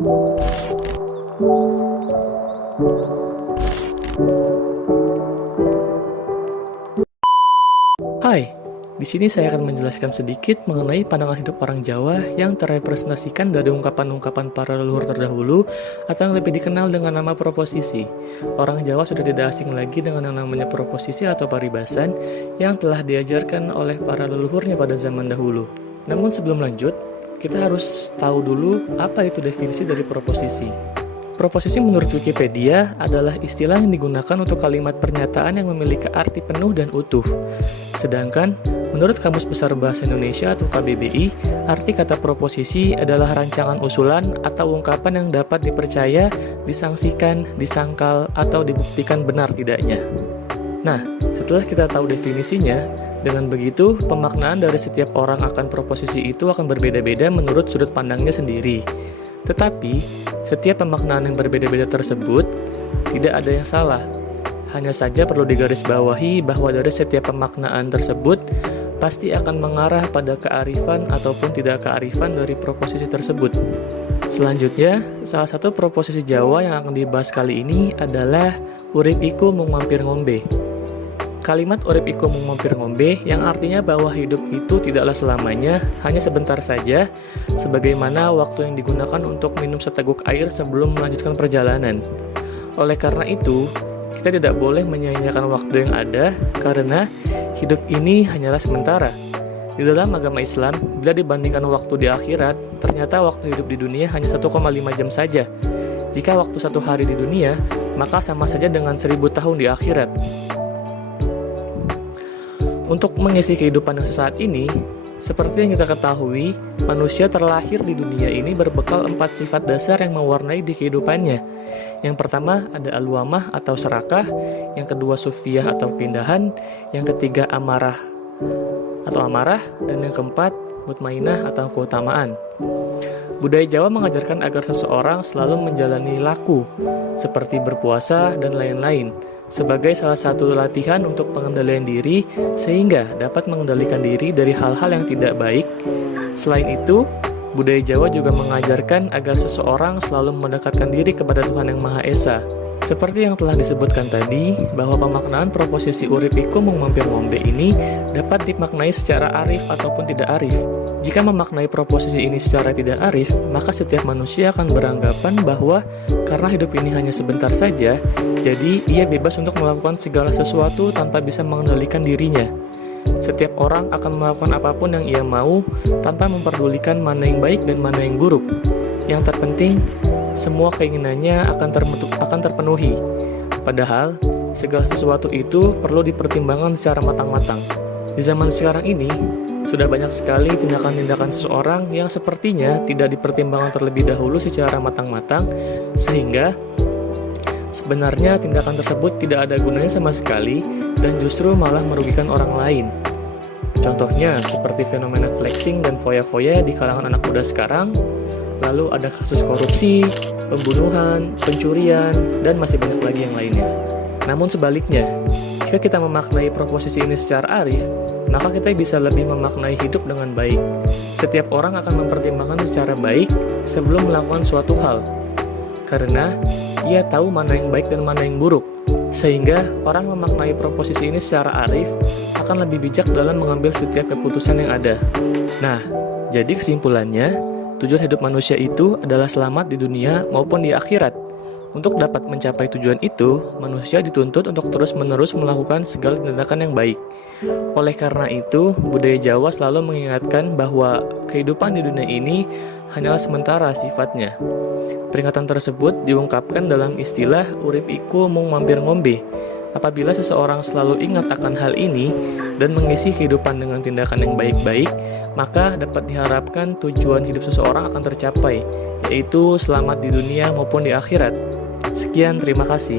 Hai, di sini saya akan menjelaskan sedikit mengenai pandangan hidup orang Jawa yang terrepresentasikan dari ungkapan-ungkapan para leluhur terdahulu atau yang lebih dikenal dengan nama proposisi. Orang Jawa sudah tidak asing lagi dengan yang namanya proposisi atau paribasan yang telah diajarkan oleh para leluhurnya pada zaman dahulu. Namun sebelum lanjut, kita harus tahu dulu apa itu definisi dari proposisi. Proposisi menurut Wikipedia adalah istilah yang digunakan untuk kalimat pernyataan yang memiliki arti penuh dan utuh. Sedangkan, menurut Kamus Besar Bahasa Indonesia atau KBBI, arti kata proposisi adalah rancangan usulan atau ungkapan yang dapat dipercaya, disangsikan, disangkal, atau dibuktikan benar tidaknya. Nah, setelah kita tahu definisinya, dengan begitu pemaknaan dari setiap orang akan proposisi itu akan berbeda-beda menurut sudut pandangnya sendiri. Tetapi, setiap pemaknaan yang berbeda-beda tersebut tidak ada yang salah. Hanya saja perlu digarisbawahi bahwa dari setiap pemaknaan tersebut pasti akan mengarah pada kearifan ataupun tidak kearifan dari proposisi tersebut. Selanjutnya, salah satu proposisi Jawa yang akan dibahas kali ini adalah urip iku mung mampir ngombe. Kalimat urip iku mung mampir ngombe yang artinya bahwa hidup itu tidaklah selamanya, hanya sebentar saja, sebagaimana waktu yang digunakan untuk minum seteguk air sebelum melanjutkan perjalanan. Oleh karena itu, kita tidak boleh menyia-nyiakan waktu yang ada, karena hidup ini hanyalah sementara. Di dalam agama Islam, bila dibandingkan waktu di akhirat, ternyata waktu hidup di dunia hanya 1,5 jam saja. Jika waktu 1 hari di dunia, maka sama saja dengan 1000 tahun di akhirat. Untuk mengisi kehidupan yang sesaat ini, seperti yang kita ketahui, manusia terlahir di dunia ini berbekal 4 sifat dasar yang mewarnai di kehidupannya. Yang pertama ada alwamah atau serakah, yang kedua sufiyah atau pindahan, yang ketiga amarah, dan yang keempat mutmainah atau keutamaan. Budaya Jawa mengajarkan agar seseorang selalu menjalani laku, seperti berpuasa dan lain-lain, sebagai salah satu latihan untuk pengendalian diri sehingga dapat mengendalikan diri dari hal-hal yang tidak baik. Selain itu, budaya Jawa juga mengajarkan agar seseorang selalu mendekatkan diri kepada Tuhan Yang Maha Esa. Seperti yang telah disebutkan tadi, bahwa pemaknaan proposisi urip iku mung mampir ngombe ini dapat dimaknai secara arif ataupun tidak arif. Jika memaknai proposisi ini secara tidak arif, maka setiap manusia akan beranggapan bahwa karena hidup ini hanya sebentar saja, jadi ia bebas untuk melakukan segala sesuatu tanpa bisa mengendalikan dirinya. Setiap orang akan melakukan apapun yang ia mau tanpa memperdulikan mana yang baik dan mana yang buruk. Yang terpenting, semua keinginannya akan terpenuhi. Padahal, segala sesuatu itu perlu dipertimbangkan secara matang-matang. Di zaman sekarang ini, sudah banyak sekali tindakan-tindakan seseorang yang sepertinya tidak dipertimbangkan terlebih dahulu secara matang-matang, sehingga sebenarnya tindakan tersebut tidak ada gunanya sama sekali dan justru malah merugikan orang lain. Contohnya seperti fenomena flexing dan foya-foya di kalangan anak muda sekarang, lalu ada kasus korupsi, pembunuhan, pencurian, dan masih banyak lagi yang lainnya. Namun sebaliknya, jika kita memaknai proposisi ini secara arif, maka kita bisa lebih memaknai hidup dengan baik. Setiap orang akan mempertimbangkan secara baik sebelum melakukan suatu hal, karena ia tahu mana yang baik dan mana yang buruk. Sehingga orang memaknai proposisi ini secara arif akan lebih bijak dalam mengambil setiap keputusan yang ada. Nah, jadi kesimpulannya, tujuan hidup manusia itu adalah selamat di dunia maupun di akhirat. Untuk dapat mencapai tujuan itu, manusia dituntut untuk terus-menerus melakukan segala tindakan yang baik. Oleh karena itu, budaya Jawa selalu mengingatkan bahwa kehidupan di dunia ini hanyalah sementara sifatnya. Peringatan tersebut diungkapkan dalam istilah urip iku mung mampir ngombe. Apabila seseorang selalu ingat akan hal ini dan mengisi kehidupan dengan tindakan yang baik-baik, maka dapat diharapkan tujuan hidup seseorang akan tercapai, yaitu selamat di dunia maupun di akhirat. Sekian, terima kasih.